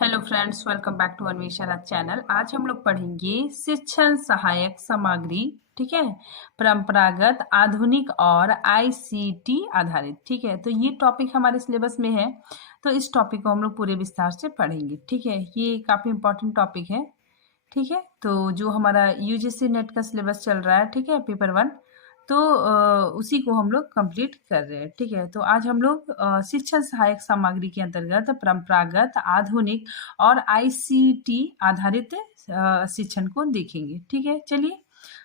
Hello friends, welcome back to Anvesha channel. आज हम लोग पढ़ेंगे शिक्षण सहायक सामग्री। ठीक है, परंपरागत, आधुनिक और आईसीटी आधारित। ठीक है, तो ये टॉपिक हमारे सिलेबस में है, तो इस टॉपिक को हम लोग पूरे विस्तार से पढ़ेंगे। ठीक है, ये काफ़ी इंपॉर्टेंट टॉपिक है। ठीक है, तो जो हमारा यूजीसी नेट का सिलेबस चल रहा है, ठीक है, पेपर 1, तो उसी को हम लोग कंप्लीट कर रहे हैं। ठीक है, तो आज हम लोग शिक्षण सहायक सामग्री के अंतर्गत परंपरागत, आधुनिक और आईसीटी आधारित शिक्षण को देखेंगे। ठीक है, चलिए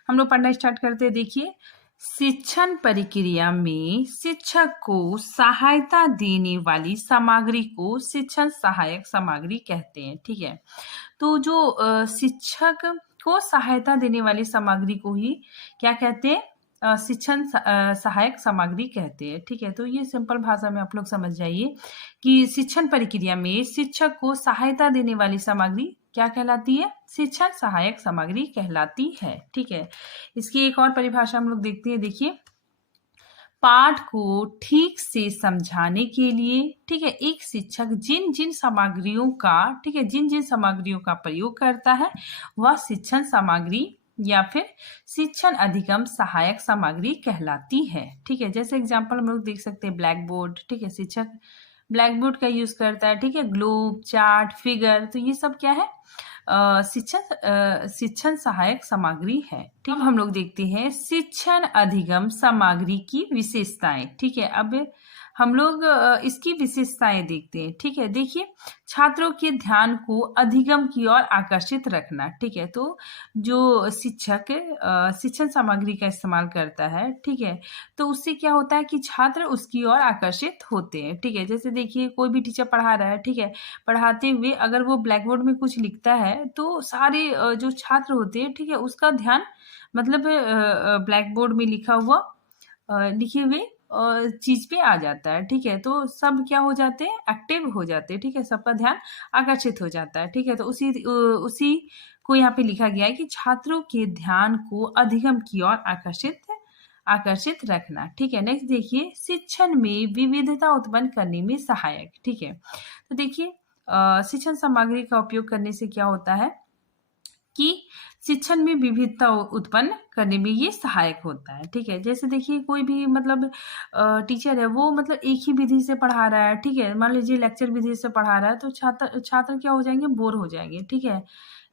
हम लोग पढ़ना स्टार्ट करते हैं। देखिए, शिक्षण प्रक्रिया में शिक्षक को सहायता देने वाली सामग्री को शिक्षण सहायक सामग्री कहते हैं। ठीक है, तो जो शिक्षक को सहायता देने वाली सामग्री को ही क्या कहते हैं? शिक्षण सहायक सामग्री कहते हैं। ठीक है, तो ये सिंपल भाषा में आप लोग समझ जाइए कि शिक्षण प्रक्रिया में शिक्षक को सहायता देने वाली सामग्री क्या कहलाती है? शिक्षण सहायक सामग्री कहलाती है। ठीक है, इसकी एक और परिभाषा हम लोग देखते हैं। देखिए, पाठ को ठीक से समझाने के लिए, ठीक है, एक शिक्षक जिन जिन सामग्रियों का, ठीक है, जिन जिन सामग्रियों का प्रयोग करता है वह शिक्षण सामग्री या फिर शिक्षण अधिगम सहायक सामग्री कहलाती है। ठीक है, जैसे एग्जांपल हम लोग देख सकते हैं ब्लैक बोर्ड। ठीक है, शिक्षक ब्लैक बोर्ड का यूज करता है। ठीक है, ग्लोब, चार्ट, फिगर, तो ये सब क्या है? शिक्षण सहायक सामग्री है। ठीक, अब हम लोग देखते हैं शिक्षण अधिगम सामग्री की विशेषताएं। ठीक है, अब हम लोग इसकी विशेषताएं देखते हैं। ठीक है, देखिए, छात्रों के ध्यान को अधिगम की ओर आकर्षित रखना। ठीक है, तो जो शिक्षक शिक्षण सामग्री का इस्तेमाल करता है, ठीक है, तो उससे क्या होता है कि छात्र उसकी ओर आकर्षित होते हैं। ठीक है, जैसे देखिए, कोई भी टीचर पढ़ा रहा है, ठीक है, पढ़ाते हुए अगर वो ब्लैक बोर्ड में कुछ लिखता है तो सारे जो छात्र होते हैं, ठीक है, उसका ध्यान मतलब ब्लैक बोर्ड में लिखा हुआ लिखे हुए चीज पे आ जाता है। ठीक है, तो सब क्या हो जाते हैं? एक्टिव हो जाते हैं। ठीक है, सबका ध्यान आकर्षित हो जाता है। ठीक है, तो उसी को यहाँ पे लिखा गया है कि छात्रों के ध्यान को अधिगम की ओर आकर्षित रखना। ठीक है, नेक्स्ट देखिए, शिक्षण में विविधता उत्पन्न करने में सहायक। ठीक है, तो देखिए, शिक्षण सामग्री का उपयोग करने से क्या होता है कि शिक्षण में विविधता उत्पन्न करने में ये सहायक होता है। ठीक है, जैसे देखिए, कोई भी मतलब टीचर है, वो मतलब एक ही विधि से पढ़ा रहा है। ठीक है, मान लीजिए लेक्चर विधि से पढ़ा रहा है, तो छात्र छात्र क्या हो जाएंगे? बोर हो जाएंगे। ठीक है,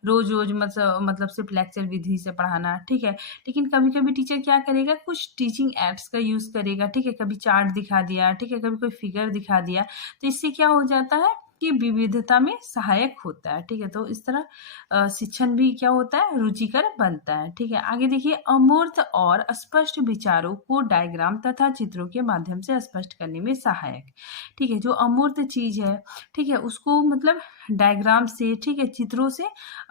रोज रोज मतलब सिर्फ लेक्चर विधि से पढ़ाना। ठीक है, लेकिन कभी कभी टीचर क्या करेगा? कुछ टीचिंग एड्स का यूज करेगा। ठीक है, कभी चार्ट दिखा दिया, ठीक है, कभी कोई फिगर दिखा दिया, तो इससे क्या हो जाता है कि विविधता में सहायक होता है। ठीक है, तो इस तरह शिक्षण भी क्या होता है? रुचिकर बनता है। ठीक है, आगे देखिए, अमूर्त और स्पष्ट विचारों को डायग्राम तथा चित्रों के माध्यम से स्पष्ट करने में सहायक। ठीक है, जो अमूर्त चीज है, ठीक है, उसको मतलब डायग्राम से, ठीक है, चित्रों से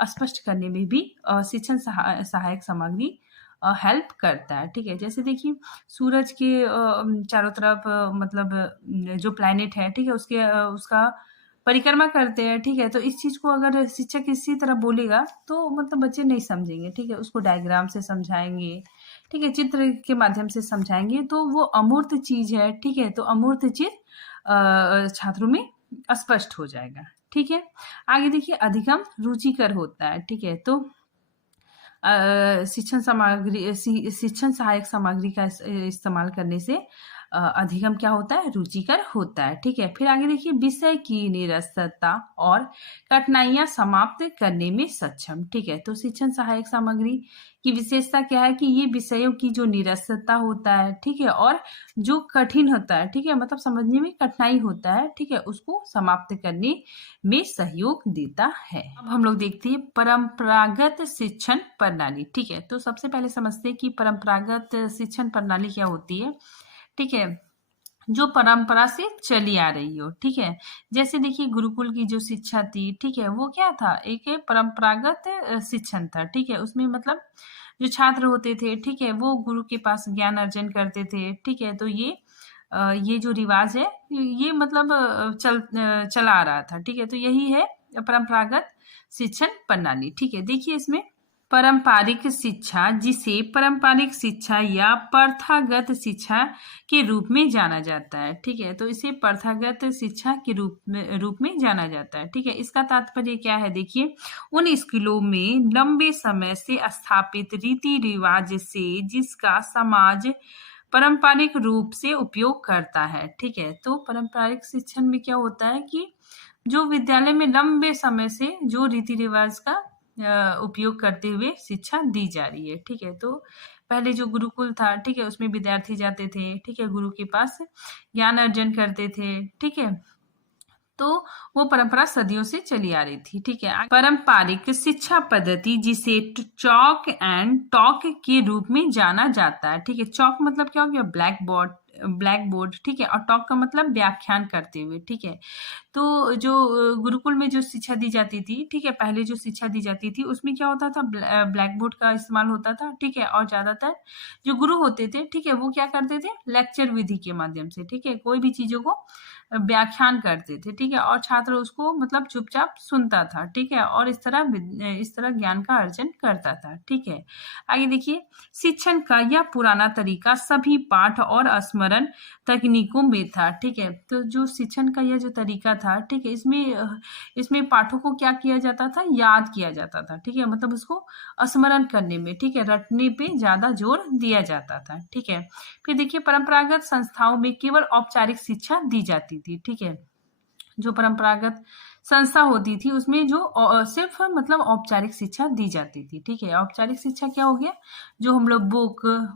स्पष्ट करने में भी शिक्षण सहायक सामग्री हेल्प करता है। ठीक है, जैसे देखिए, सूरज के चारों तरफ मतलब जो प्लैनेट है, ठीक है, उसका परिक्रमा करते हैं। ठीक है, तो इस चीज को अगर शिक्षक इसी तरह बोलेगा तो मतलब बच्चे नहीं समझेंगे। ठीक है, उसको डायग्राम से समझाएंगे, ठीक है, चित्र के माध्यम से समझाएंगे, तो वो अमूर्त चीज है। ठीक है, तो अमूर्त चीज छात्रों में स्पष्ट हो जाएगा। ठीक है, आगे देखिए, अधिगम रुचिकर होता है। ठीक है, तो शिक्षण सहायक सामग्री का इस्तेमाल करने से अधिगम क्या होता है? रुचिकर होता है। ठीक है, फिर आगे देखिए, विषय की निरस्तता और कठिनाइयां समाप्त करने में सक्षम। ठीक है, तो शिक्षण सहायक सामग्री की विशेषता क्या है कि ये विषयों की जो निरस्तता होता है, ठीक है, और जो कठिन होता है, ठीक है, मतलब समझने में कठिनाई होता है, ठीक है, उसको समाप्त करने में सहयोग देता है। अब हम लोग देखते हैं परंपरागत शिक्षण प्रणाली। ठीक है, तो सबसे पहले समझते हैं कि परंपरागत शिक्षण प्रणाली क्या होती है। ठीक है, जो परंपरा से चली आ रही हो। ठीक है, जैसे देखिए, गुरुकुल की जो शिक्षा थी, ठीक है, वो क्या था? एक परंपरागत शिक्षण था। ठीक है, उसमें मतलब जो छात्र होते थे, ठीक है, वो गुरु के पास ज्ञान अर्जन करते थे। ठीक है, तो ये जो रिवाज है, ये मतलब चला आ रहा था। ठीक है, तो यही है परंपरागत शिक्षण प्रणाली। ठीक है, देखिए, इसमें पारंपरिक शिक्षा, जिसे पारंपरिक शिक्षा या प्रथागत शिक्षा के रूप में जाना जाता है। ठीक है, तो इसे प्रथागत शिक्षा के रूप में जाना जाता है। ठीक है, इसका तात्पर्य क्या है, देखिए, उन स्कूलों में लंबे समय से स्थापित रीति रिवाज से जिसका समाज पारंपरिक रूप से उपयोग करता है। ठीक है, तो पारंपरिक शिक्षण में क्या होता है कि जो विद्यालय में लंबे समय से जो रीति रिवाज का उपयोग करते हुए शिक्षा दी जा रही है। ठीक है, तो पहले जो गुरुकुल था, ठीक है, उसमें विद्यार्थी जाते थे, ठीक है, गुरु के पास ज्ञान अर्जन करते थे। ठीक है, तो वो परंपरा सदियों से चली आ रही थी। ठीक है, पारंपरिक शिक्षा पद्धति, जिसे चॉक एंड टॉक के रूप में जाना जाता है। ठीक है, चॉक मतलब क्या हो गया, ब्लैक बोर्ड। ठीक है, और टॉक का मतलब व्याख्यान करते हुए। ठीक है, तो जो गुरुकुल में जो शिक्षा दी जाती थी, ठीक है, पहले जो शिक्षा दी जाती थी उसमें क्या होता था, ब्लैक बोर्ड का इस्तेमाल होता था। ठीक है, और ज्यादातर जो गुरु होते थे, ठीक है, वो क्या करते थे, लेक्चर विधि के माध्यम से, ठीक है, कोई भी चीजों को व्याख्यान करते थे। ठीक है, और छात्र उसको मतलब चुपचाप सुनता था। ठीक है, और इस तरह ज्ञान का अर्जन करता था। ठीक है, आगे देखिए, शिक्षण का यह पुराना तरीका सभी पाठ और स्मरण तकनीकों में था। ठीक है, तो जो शिक्षण का यह जो तरीका था, ठीक है, इसमें पाठों को क्या किया जाता था, याद किया जाता था। ठीक है, मतलब उसको स्मरण करने में, ठीक है, रटने पे ज्यादा जोर दिया जाता था। ठीक है, फिर देखिए, परंपरागत संस्थाओं में केवल औपचारिक शिक्षा दी जाती थी। ठीक है, जो परंपरागत संस्था होती थी उसमें जो सिर्फ मतलब औपचारिक शिक्षा दी जाती थी। ठीक है, औपचारिक शिक्षा क्या हो गया, जो हम लोग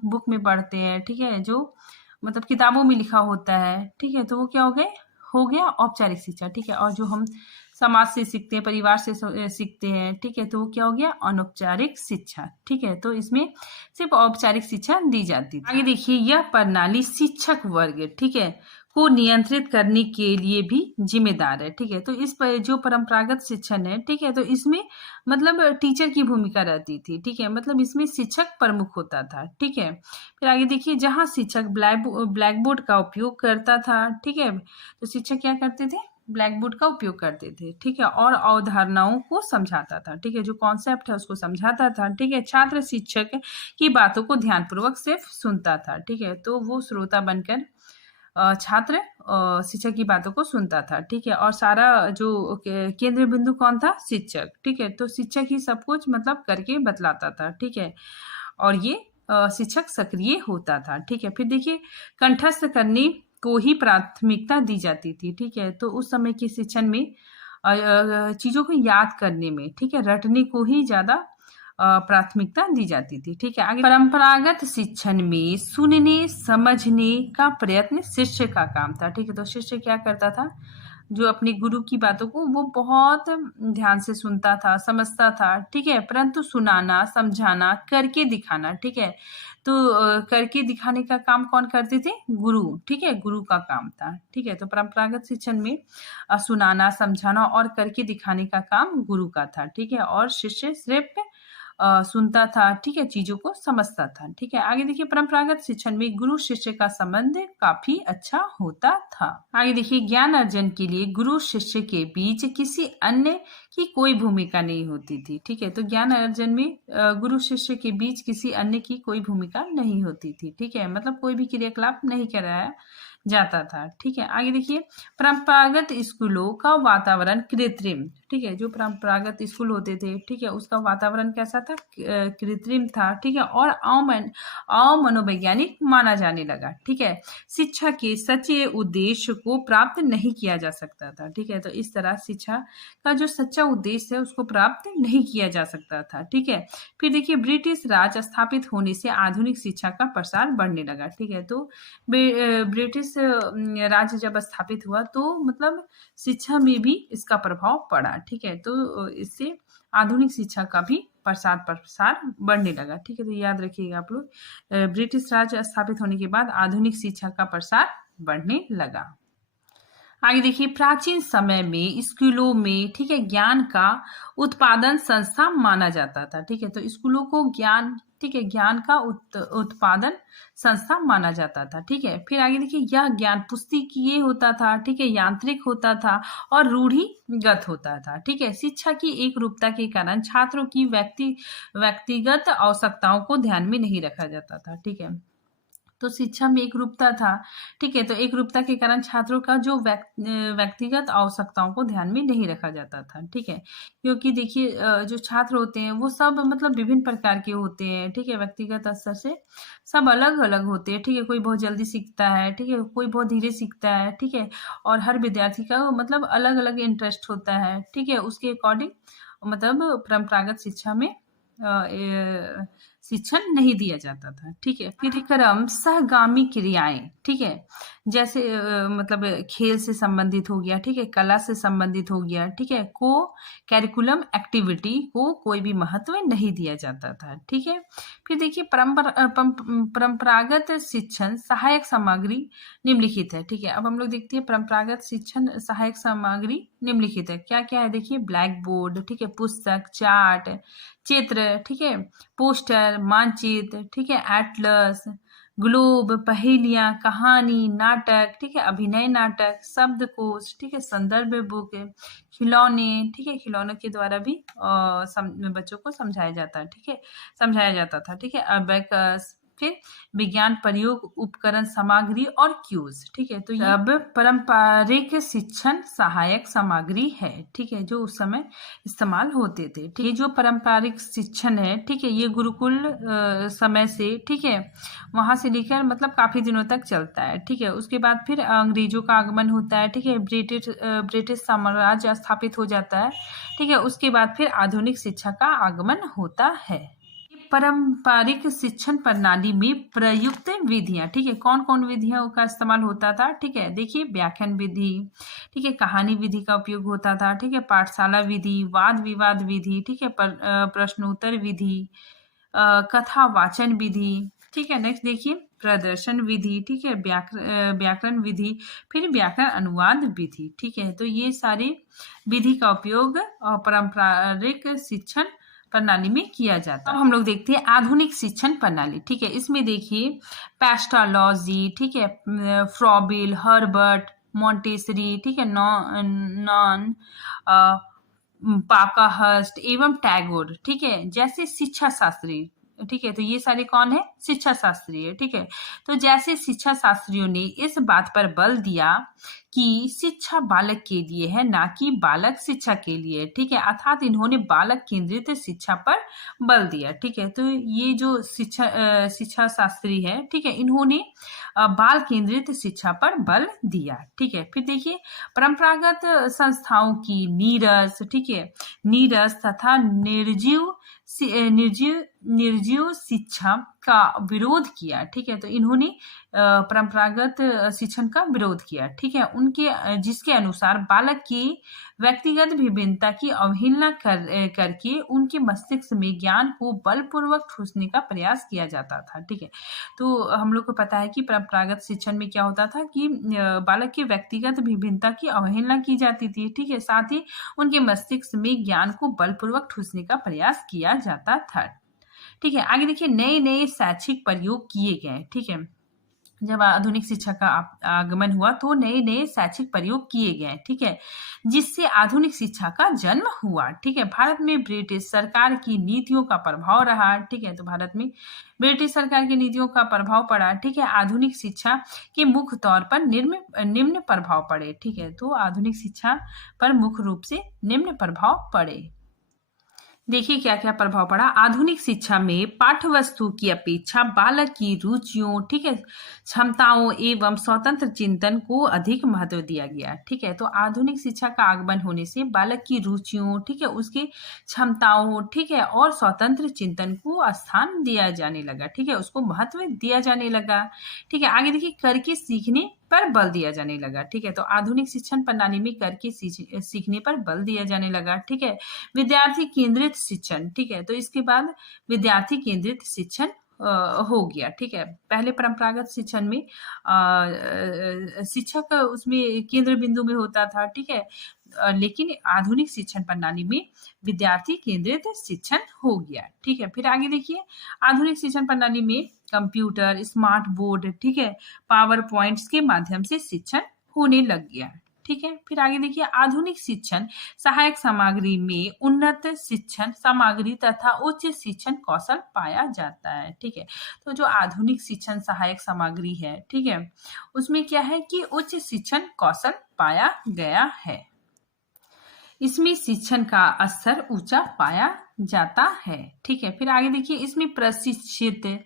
बुक में पढ़ते हैं। ठीक है, जो मतलब किताबों में लिखा होता है। ठीक है, तो वो क्या हो गया औपचारिक शिक्षा। ठीक है, और जो हम समाज से सीखते हैं, परिवार से सीखते हैं। ठीक है, तो वो क्या हो गया, अनौपचारिक शिक्षा। ठीक है, तो इसमें सिर्फ औपचारिक शिक्षा दी जाती थी। आगे देखिए, यह प्रणाली शिक्षक वर्ग, ठीक है, को नियंत्रित करने के लिए भी जिम्मेदार है। ठीक है, तो इस पर जो परंपरागत शिक्षण है, ठीक है, तो इसमें मतलब टीचर की भूमिका रहती थी। ठीक है, मतलब इसमें शिक्षक प्रमुख होता था। ठीक है, फिर आगे देखिए, जहां शिक्षक ब्लैक बोर्ड का उपयोग करता था, ठीक है, तो शिक्षक क्या करते थे, ब्लैक बोर्ड का उपयोग करते थे। ठीक है, और अवधारणाओं को समझाता था। ठीक है, जो कॉन्सेप्ट है उसको समझाता था। ठीक है, छात्र शिक्षक की बातों को ध्यानपूर्वक सिर्फ सुनता था। ठीक है, तो वो श्रोता बनकर छात्र शिक्षक की बातों को सुनता था। ठीक है, और सारा जो केंद्र बिंदु कौन था, शिक्षक। ठीक है, तो शिक्षक ही सब कुछ मतलब करके बतलाता था। ठीक है, और ये शिक्षक सक्रिय होता था। ठीक है, फिर देखिए, कंठस्थ करने को ही प्राथमिकता दी जाती थी। ठीक है, तो उस समय के शिक्षण में चीजों को याद करने में, ठीक है, रटने को ही ज्यादा प्राथमिकता दी जाती थी। ठीक है, आगे परंपरागत शिक्षण में सुनने समझने का प्रयत्न शिष्य का काम था। ठीक है, तो शिष्य क्या करता था, जो अपने गुरु की बातों को वो बहुत ध्यान से सुनता था, समझता था। ठीक है, परंतु सुनाना समझाना करके दिखाना, ठीक है, तो करके दिखाने का काम कौन करते थे, गुरु। ठीक है, गुरु का काम था। ठीक है, तो परंपरागत शिक्षण में सुनाना समझाना और करके दिखाने का काम गुरु का था। ठीक है, और शिष्य सिर्फ सुनता था। ठीक है, चीजों को समझता था। ठीक है, आगे देखिए, परंपरागत शिक्षण में गुरु शिष्य का संबंध काफी अच्छा होता था। आगे देखिए, ज्ञान अर्जन के लिए गुरु शिष्य के बीच किसी अन्य की कोई भूमिका नहीं होती थी। ठीक है, तो ज्ञान अर्जन में गुरु शिष्य के बीच किसी अन्य की कोई भूमिका नहीं होती थी। ठीक है, मतलब कोई भी क्रियाकलाप नहीं कराया जाता था। ठीक है, आगे देखिए, परंपरागत स्कूलों का वातावरण कृत्रिम। ठीक है, जो परंपरागत स्कूल होते थे, ठीक है, उसका वातावरण कैसा था, कृत्रिम था। ठीक है, और अमनोवैज्ञानिक माना जाने लगा। ठीक है, शिक्षा के सच्चे उद्देश्य को प्राप्त नहीं किया जा सकता था। ठीक है, तो इस तरह शिक्षा का जो सच्चा उद्देश्य है उसको प्राप्त नहीं किया जा सकता था। ठीक है, फिर देखिए, ब्रिटिश राज स्थापित होने से आधुनिक शिक्षा का प्रसार बढ़ने लगा। ठीक है, तो ब्रिटिश राज्य जब स्थापित हुआ तो मतलब शिक्षा में भी इसका प्रभाव पड़ा। ठीक है, तो इससे आधुनिक शिक्षा का भी प्रसार बढ़ने लगा। ठीक है, तो याद रखिएगा आप लोग, ब्रिटिश राज स्थापित होने के बाद आधुनिक शिक्षा का प्रसार बढ़ने लगा। आगे देखिए, प्राचीन समय में स्कूलों में, ठीक है, ज्ञान का उत्पादन संस्था माना जाता था। ठीक है, तो स्कूलों को ज्ञान, ठीक है, ज्ञान का उत्पादन संस्था माना जाता था। ठीक है, फिर आगे देखिए, यह ज्ञान पुस्तिकीय होता था, ठीक है, यांत्रिक होता था और रूढ़िगत होता था। ठीक है, शिक्षा की एक रूपता के कारण छात्रों की व्यक्तिगत आवश्यकताओं को ध्यान में नहीं रखा जाता था। ठीक है, तो शिक्षा में एक रूपता था। ठीक है, तो एक रूपता के कारण छात्रों का जो व्यक्तिगत आवश्यकताओं को ध्यान में नहीं रखा जाता था। ठीक है, क्योंकि देखिए जो छात्र होते हैं वो सब मतलब विभिन्न प्रकार के होते हैं। ठीक है, व्यक्तिगत स्तर से सब अलग अलग होते हैं। ठीक है, कोई बहुत जल्दी सीखता है, ठीक है, कोई बहुत धीरे सीखता है। ठीक है, और हर विद्यार्थी का मतलब अलग अलग इंटरेस्ट होता है। ठीक है, उसके अकॉर्डिंग मतलब परंपरागत शिक्षा में शिक्षण नहीं दिया जाता था। ठीक है, फिर क्रम सहगामी क्रियाएं, ठीक है, जैसे मतलब खेल से संबंधित हो गया, ठीक है, कला से संबंधित हो गया। ठीक है, को कैरिकुलम एक्टिविटी को कोई भी महत्व नहीं दिया जाता था। ठीक है, फिर देखिए परंपरागत शिक्षण सहायक सामग्री निम्नलिखित है। ठीक है, अब हम लोग देखते हैं परंपरागत शिक्षण सहायक सामग्री निम्नलिखित है। क्या क्या है देखिए, ब्लैक बोर्ड, ठीक है, पुस्तक, चार्ट, चित्र, ठीक है, पोस्टर, मानचित्र, ठीक है, एटलस, ग्लोब, पहेलियां, कहानी, नाटक, ठीक है, अभिनय नाटक, शब्दकोश, ठीक है, संदर्भ बुक, खिलौने, ठीक है, खिलौनों के द्वारा भी बच्चों को समझाया जाता है। ठीक है, समझाया जाता था। ठीक है, अबैकस, फिर विज्ञान प्रयोग उपकरण सामग्री और क्यूज। ठीक है, तो ये अब पारंपरिक शिक्षण सहायक सामग्री है। ठीक है, जो उस समय इस्तेमाल होते थे। ठीक है, जो पारंपरिक शिक्षण है, ठीक है, ये गुरुकुल समय से, ठीक है, वहां से लेकर मतलब काफी दिनों तक चलता है। ठीक है, उसके बाद फिर अंग्रेजों का आगमन होता है। ठीक है, ब्रिटिश साम्राज्य स्थापित हो जाता है। ठीक है, उसके बाद फिर आधुनिक शिक्षा का आगमन होता है। पारंपरिक शिक्षण प्रणाली में प्रयुक्त विधियां, ठीक है, कौन कौन विधियों का इस्तेमाल होता था। ठीक है, देखिए व्याख्यान विधि, ठीक है, कहानी विधि का उपयोग होता था। ठीक है, पाठशाला विधि, वाद विवाद विधि, ठीक है, प्रश्नोत्तर विधि, कथा वाचन विधि। ठीक है, नेक्स्ट देखिए प्रदर्शन विधि, ठीक है, व्याकरण विधि, फिर व्याकरण अनुवाद विधि। ठीक है, तो ये सारी विधि का उपयोग पारंपरिक शिक्षण प्रणाली में किया जाता है। अब हम लोग देखते हैं आधुनिक शिक्षण प्रणाली। ठीक है, इसमें देखिए पेस्टालॉजी, ठीक है, फ्रॉबिल, हर्बर्ट, मॉन्टेसरी, ठीक है, नॉन पाकाहस्ट एवं टैगोर, ठीक है, जैसे शिक्षा शास्त्री। ठीक है, तो ये सारे कौन है, शिक्षा शास्त्री है। ठीक है, तो जैसे शिक्षा शास्त्रियों ने इस बात पर बल दिया कि शिक्षा बालक के लिए है, ना कि बालक शिक्षा के लिए। ठीक है, अर्थात इन्होंने बालक केंद्रित शिक्षा पर बल दिया। ठीक है, तो ये जो शिक्षा शास्त्री है, ठीक है, इन्होंने बाल केंद्रित शिक्षा पर बल दिया। ठीक है, फिर देखिए परंपरागत संस्थाओं की नीरस, ठीक है, नीरस तथा निर्जीव शिक्षा का विरोध किया। ठीक है, तो इन्होंने परंपरागत शिक्षण का विरोध किया। ठीक है, उनके जिसके अनुसार बालक की व्यक्तिगत विभिन्नता की अवहेलना करके उनके मस्तिष्क में ज्ञान को बलपूर्वक ठूसने का प्रयास किया जाता था। ठीक है, तो हम लोग को पता है कि परंपरागत शिक्षण में क्या होता था कि बालक की व्यक्तिगत विभिन्नता की अवहेलना की जाती थी। ठीक है, साथ ही उनके मस्तिष्क में ज्ञान को बलपूर्वक ठूसने का प्रयास किया जाता था। ठीक है, आगे देखिए नए नए शैक्षिक प्रयोग किए गए। ठीक है, जब आधुनिक शिक्षा का आगमन हुआ तो नए नए शैक्षिक प्रयोग किए गए। ठीक है, जिससे आधुनिक शिक्षा का जन्म हुआ। ठीक है, भारत में ब्रिटिश सरकार की नीतियों का प्रभाव रहा। ठीक है, तो भारत में ब्रिटिश सरकार की नीतियों का प्रभाव पड़ा। ठीक है, आधुनिक शिक्षा के मुख्य तौर पर निम्न प्रभाव पड़े। ठीक है, तो आधुनिक शिक्षा पर मुख्य रूप से निम्न प्रभाव पड़े। देखिए क्या क्या प्रभाव पड़ा। आधुनिक शिक्षा में पाठ्य वस्तु की अपेक्षा बालक की रुचियों, ठीक है, क्षमताओं एवं स्वतंत्र चिंतन को अधिक महत्व दिया गया। ठीक है, तो आधुनिक शिक्षा का आगमन होने से बालक की रुचियों, ठीक है, उसके क्षमताओं, ठीक है, और स्वतंत्र चिंतन को स्थान दिया जाने लगा। ठीक है, उसको महत्व दिया जाने लगा। ठीक है, आगे देखिए करके सीखने पर बल दिया जाने लगा। ठीक है, तो आधुनिक शिक्षण प्रणाली में करके सीखने पर बल दिया जाने लगा। ठीक है, विद्यार्थी केंद्रित शिक्षण। ठीक है, तो इसके बाद विद्यार्थी केंद्रित शिक्षण हो गया। ठीक है, पहले परंपरागत शिक्षण में शिक्षक उसमें केंद्र बिंदु में होता था। ठीक है, लेकिन आधुनिक शिक्षण प्रणाली में विद्यार्थी केंद्रित शिक्षण हो गया। ठीक है, फिर आगे देखिए, आधुनिक शिक्षण प्रणाली में कंप्यूटर, स्मार्ट बोर्ड, ठीक है, पावर पॉइंट्स के माध्यम से शिक्षण होने लग गया। ठीक है, फिर आगे देखिए, आधुनिक शिक्षण सहायक सामग्री में उन्नत शिक्षण सामग्री तथा उच्च शिक्षण कौशल पाया जाता है। ठीक है, तो जो आधुनिक शिक्षण सहायक सामग्री है, ठीक है, उसमें क्या है कि उच्च शिक्षण कौशल पाया गया है। इसमें शिक्षण का स्तर ऊंचा पाया जाता है। ठीक है, फिर आगे देखिए, इसमें प्रशिक्षित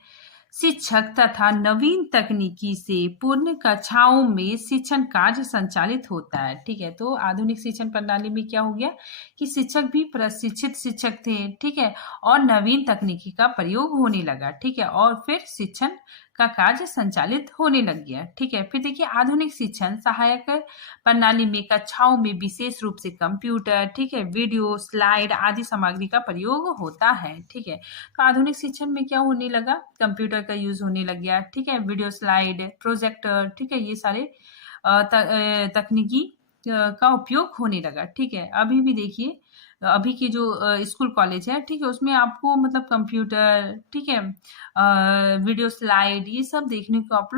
शिक्षक तथा नवीन तकनीकी से पूर्ण कक्षाओं में शिक्षण कार्य संचालित होता है। ठीक है, तो आधुनिक शिक्षण प्रणाली में क्या हो गया कि शिक्षक भी प्रशिक्षित शिक्षक थे। ठीक है, और नवीन तकनीकी का प्रयोग होने लगा। ठीक है, और फिर शिक्षण का कार्य संचालित होने लग गया। ठीक है, फिर देखिए, आधुनिक शिक्षण सहायक प्रणाली में कक्षाओं में विशेष रूप से कंप्यूटर, ठीक है, वीडियो, स्लाइड आदि सामग्री का प्रयोग होता है। ठीक है, तो आधुनिक शिक्षण में क्या होने लगा, कंप्यूटर का यूज होने लग गया। ठीक है, वीडियो, स्लाइड, प्रोजेक्टर, ठीक है, ये सारे तकनीकी का उपयोग होने लगा। ठीक है, अभी भी देखिए, अभी के जो स्कूल कॉलेज है, ठीक है, उसमें आपको मतलब कंप्यूटर, ठीक है, वीडियो, स्लाइड, ये सब देखने को आप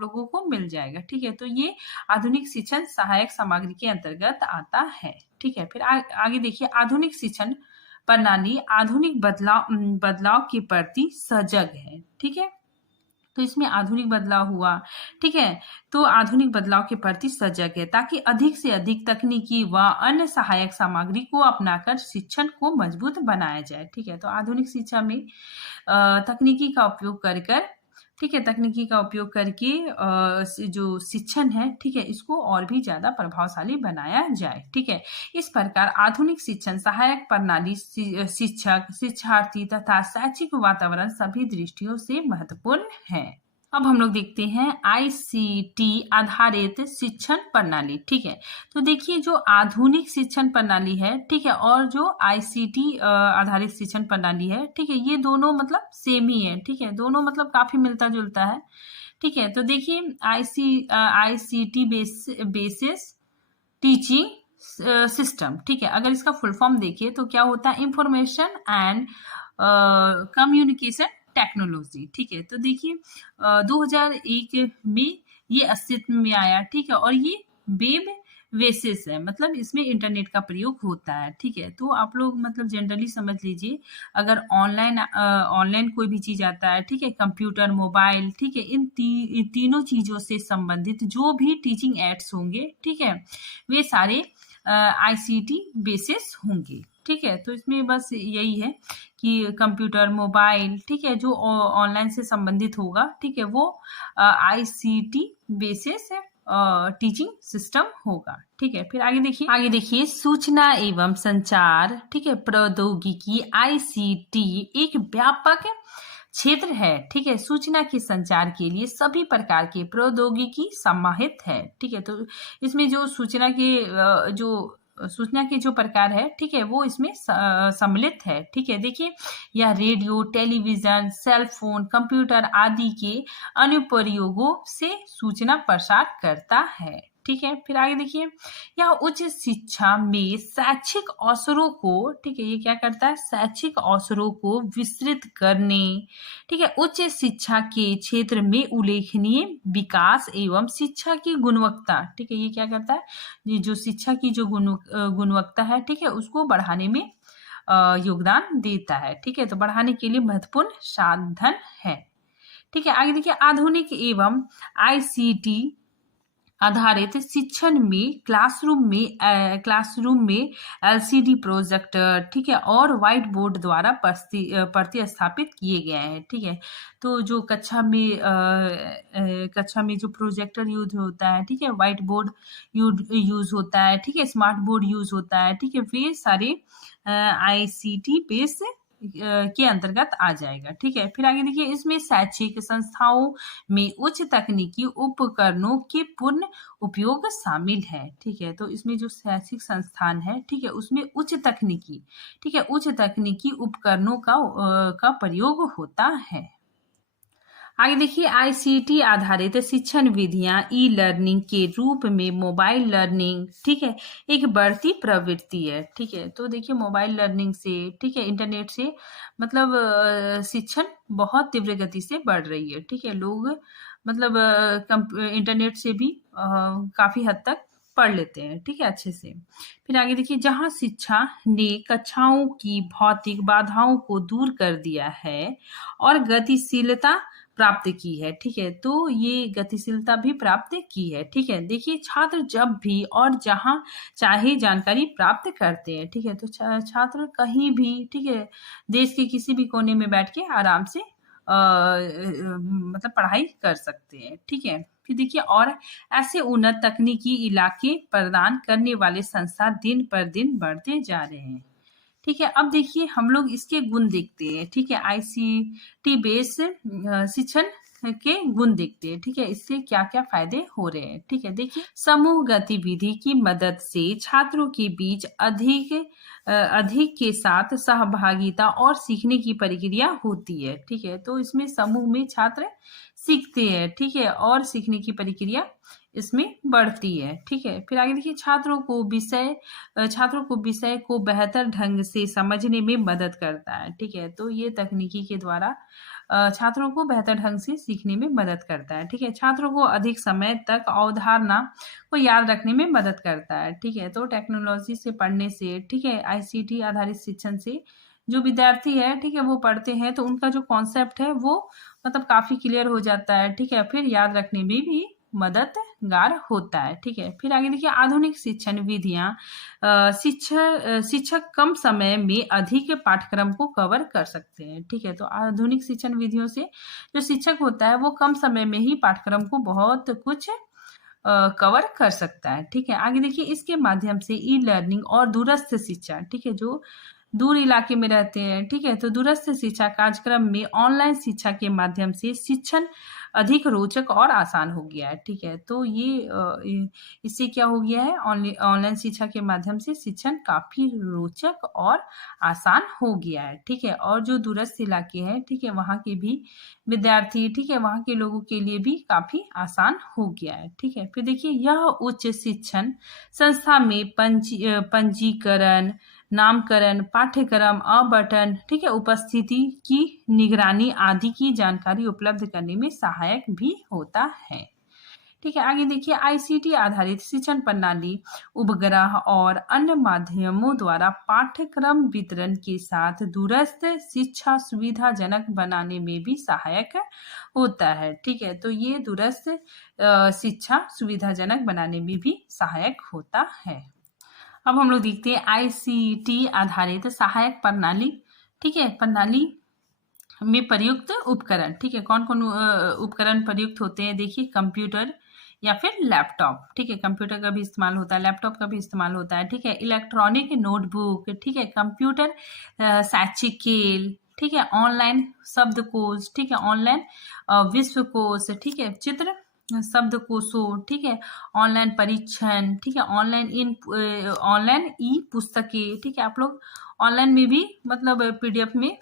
लोगों को मिल जाएगा। ठीक है, तो ये आधुनिक शिक्षण सहायक सामग्री के अंतर्गत आता है। ठीक है, फिर आगे देखिए, आधुनिक शिक्षण प्रणाली आधुनिक बदलाव के प्रति सजग है। ठीक है, तो इसमें आधुनिक बदलाव हुआ। ठीक है, तो आधुनिक बदलाव के प्रति सजग है ताकि अधिक से अधिक तकनीकी व अन्य सहायक सामग्री को अपनाकर शिक्षण को मजबूत बनाया जाए। ठीक है, तो आधुनिक शिक्षा में तकनीकी का उपयोग कर ठीक है, तकनीकी का उपयोग करके जो शिक्षण है, ठीक है, इसको और भी ज्यादा प्रभावशाली बनाया जाए। ठीक है, इस प्रकार आधुनिक शिक्षण सहायक प्रणाली शिक्षक, शिक्षार्थी तथा शैक्षिक वातावरण सभी दृष्टियों से महत्वपूर्ण है। अब हम लोग देखते हैं आईसीटी आधारित शिक्षण प्रणाली। ठीक है, तो देखिए, जो आधुनिक शिक्षण प्रणाली है, ठीक है, और जो आईसीटी आधारित शिक्षण प्रणाली है, ठीक है, ये दोनों मतलब सेम ही है। ठीक है, दोनों मतलब काफी मिलता जुलता है। ठीक है, तो देखिए, आईसीटी बेसिस टीचिंग सिस्टम। ठीक है, अगर इसका फुल फॉर्म देखिए तो क्या होता है, इंफॉर्मेशन एंड कम्युनिकेशन टेक्नोलॉजी। ठीक है, तो देखिए, 2001 में ये अस्तित्व में आया। ठीक है, और ये वेब बेसिस है, मतलब इसमें इंटरनेट का प्रयोग होता है। ठीक है, तो आप लोग मतलब जनरली समझ लीजिए, अगर ऑनलाइन कोई भी चीज आता है, ठीक है, कंप्यूटर, मोबाइल, ठीक है, इन तीनों चीजों से संबंधित जो भी टीचिंग एड्स होंगे, ठीक है, वे सारे आईसीटी बेसिस होंगे। ठीक है, तो इसमें बस यही है कि कंप्यूटर, मोबाइल, ठीक है, जो ऑनलाइन से संबंधित होगा, ठीक है, वो आईसीटी बेसिस टीचिंग सिस्टम होगा। ठीक है, फिर आगे देखिए सूचना एवं संचार, ठीक है, प्रौद्योगिकी आईसीटी एक व्यापक क्षेत्र है। ठीक है, सूचना के संचार के लिए सभी प्रकार के प्रौद्योगिकी समाहित है। ठीक है, तो इसमें जो सूचना के जो प्रकार है, ठीक है, वो इसमें सम्मिलित है। ठीक है, देखिए, यह radio, television, cell phone, computer आदि के अनुप्रयोगों से सूचना प्रसार करता है। ठीक है, फिर आगे देखिए, यह उच्च शिक्षा में शैक्षिक अवसरों को, ठीक है, ये क्या करता है, शैक्षिक अवसरों को विस्तृत करने, ठीक है, उच्च शिक्षा के क्षेत्र में उल्लेखनीय विकास एवं शिक्षा की गुणवत्ता, ठीक है, ये क्या करता है, ये जो शिक्षा की जो गुणवत्ता है, ठीक है, उसको बढ़ाने में योगदान देता है। ठीक है, तो बढ़ाने के लिए महत्वपूर्ण साधन है। ठीक है, आगे देखिए, आधुनिक एवं आईसीटी आधारित शिक्षण में क्लासरूम में एलसीडी प्रोजेक्टर, ठीक है, और व्हाइट बोर्ड द्वारा प्रतिस्थापित किए गए हैं। ठीक है, तो जो कक्षा में जो प्रोजेक्टर यूज होता है, ठीक है, व्हाइट बोर्ड यूज होता है, ठीक है, स्मार्ट बोर्ड यूज होता है, ठीक है, वे सारे आईसीटी बेस के अंतर्गत आ जाएगा। ठीक है, फिर आगे देखिए, इसमें शैक्षिक संस्थाओं में उच्च तकनीकी उपकरणों के पूर्ण उपयोग शामिल है। ठीक है, तो इसमें जो शैक्षिक संस्थान है, ठीक है, उसमें उच्च तकनीकी उपकरणों का प्रयोग होता है। आगे देखिए, आईसीटी आधारित शिक्षण विधियां ई लर्निंग के रूप में मोबाइल लर्निंग, ठीक है, एक बढ़ती प्रवृत्ति है। ठीक है, तो देखिए मोबाइल लर्निंग से, ठीक है, इंटरनेट से मतलब शिक्षण बहुत तीव्र गति से बढ़ रही है। ठीक है, लोग मतलब इंटरनेट से भी काफी हद तक पढ़ लेते हैं, ठीक है, अच्छे से। फिर आगे देखिए, जहां शिक्षा ने कक्षाओं की भौतिक बाधाओं को दूर कर दिया है और गतिशीलता प्राप्त की है। ठीक है, तो ये गतिशीलता भी प्राप्त की है। ठीक है, देखिए छात्र जब भी और जहां चाहे जानकारी प्राप्त करते हैं। ठीक है, तो छात्र कहीं भी, ठीक है, देश के किसी भी कोने में बैठ के आराम से मतलब पढ़ाई कर सकते हैं। ठीक है, फिर देखिए, और ऐसे उन्नत तकनीकी इलाके प्रदान करने वाले संस्था दिन पर दिन बढ़ते जा रहे हैं। ठीक है, अब देखिए हम लोग इसके गुण देखते हैं। ठीक है, आईसीटी बेस शिक्षण के गुण देखते हैं। ठीक है, इससे क्या क्या फायदे हो रहे हैं। ठीक है, देखिए समूह गतिविधि की मदद से छात्रों के बीच अधिक के साथ सहभागिता और सीखने की प्रक्रिया होती है। ठीक है, तो इसमें समूह में छात्र सीखते हैं। ठीक है, और सीखने की प्रक्रिया इसमें बढ़ती है। ठीक है, फिर आगे देखिए, छात्रों को विषय को बेहतर ढंग से समझने में मदद करता है। ठीक है, तो ये तकनीकी के द्वारा छात्रों को बेहतर ढंग से सीखने में मदद करता है। ठीक है, छात्रों को अधिक समय तक अवधारणा को याद रखने में मदद करता है। ठीक है, तो टेक्नोलॉजी से पढ़ने से, ठीक है, आईसीटी आधारित शिक्षण से जो विद्यार्थी है, ठीक है, वो पढ़ते हैं तो उनका जो कॉन्सेप्ट है वो मतलब काफी क्लियर हो जाता है। ठीक है, फिर याद रखने में भी मददगार होता है। ठीक है, फिर आगे देखिए, आधुनिक शिक्षण विधियां शिक्षक कम समय में अधिक पाठ्यक्रम को कवर कर सकते हैं। ठीक है, तो आधुनिक शिक्षण विधियों से जो शिक्षक होता है वो कम समय में ही पाठ्यक्रम को बहुत कुछ कवर कर सकता है। ठीक है, आगे देखिए, इसके माध्यम से ई लर्निंग और दूरस्थ शिक्षा, ठीक है, जो दूर इलाके में रहते हैं, ठीक है, तो दूरस्थ शिक्षा कार्यक्रम में ऑनलाइन शिक्षा के माध्यम से शिक्षण अधिक रोचक और आसान हो गया है। ठीक है, तो इससे क्या हो गया है, ऑनलाइन शिक्षा के माध्यम से शिक्षण काफी रोचक और आसान हो गया है। ठीक है, और जो दूरस्थ इलाके हैं, ठीक है, वहाँ के भी विद्यार्थी, ठीक है, वहाँ के लोगों के लिए भी काफी आसान हो गया है। ठीक है, फिर देखिए, यह उच्च शिक्षण संस्था में पंजीकरण, नामकरण, पाठ्यक्रम आवंटन, ठीक है, उपस्थिति की निगरानी आदि की जानकारी उपलब्ध करने में सहायक भी होता है। ठीक है, आगे देखिए, आईसीटी आधारित शिक्षण प्रणाली उपग्रह और अन्य माध्यमों द्वारा पाठ्यक्रम वितरण के साथ दूरस्थ शिक्षा सुविधाजनक बनाने में भी सहायक होता है। ठीक है, तो ये दूरस्थ शिक्षा सुविधाजनक बनाने में भी सहायक होता है। अब हम लोग देखते हैं आईसीटी आधारित सहायक प्रणाली। ठीक है, प्रणाली में प्रयुक्त उपकरण। ठीक है, कौन कौन उपकरण प्रयुक्त होते हैं, देखिए कंप्यूटर या फिर लैपटॉप। ठीक है, कंप्यूटर का भी इस्तेमाल होता है, लैपटॉप का भी इस्तेमाल होता है। ठीक है, इलेक्ट्रॉनिक नोटबुक, ठीक है, कंप्यूटर शैक्षिक खेल, ठीक है, ऑनलाइन शब्दकोश, ठीक है, ऑनलाइन विश्वकोश, ठीक है, चित्र शब्दकोशों, ठीक है, ऑनलाइन परीक्षण, ठीक है, ऑनलाइन ई पुस्तकें। ठीक है, आप लोग ऑनलाइन में भी मतलब पीडीएफ में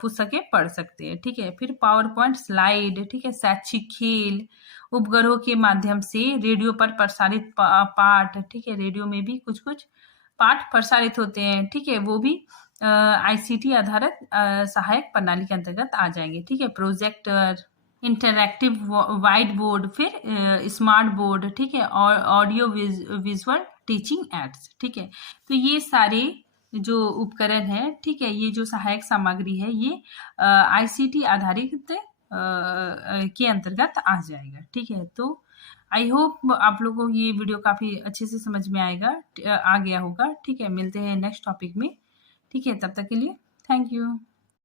पुस्तकें पढ़ सकते हैं। ठीक है, फिर पावर पॉइंट स्लाइड, ठीक है, शैक्षिक खेल, उपग्रहों के माध्यम से रेडियो पर प्रसारित पाठ, ठीक है, रेडियो में भी कुछ कुछ पाठ प्रसारित होते हैं। ठीक है, वो भी आईसीटी आधारित सहायक प्रणाली के अंतर्गत आ जाएंगे। ठीक है, प्रोजेक्टर, इंटरैक्टिव वाइट बोर्ड, फिर स्मार्ट बोर्ड, ठीक है, और ऑडियो विजुअल टीचिंग एड्स। ठीक है, तो ये सारे जो उपकरण है, ठीक है, ये जो सहायक सामग्री है, ये आईसीटी आधारित के अंतर्गत आ जाएगा। ठीक है, तो आई होप आप लोगों को ये वीडियो काफी अच्छे से समझ में आ गया होगा। ठीक है, मिलते हैं नेक्स्ट टॉपिक में। ठीक है, तब तक के लिए थैंक यू।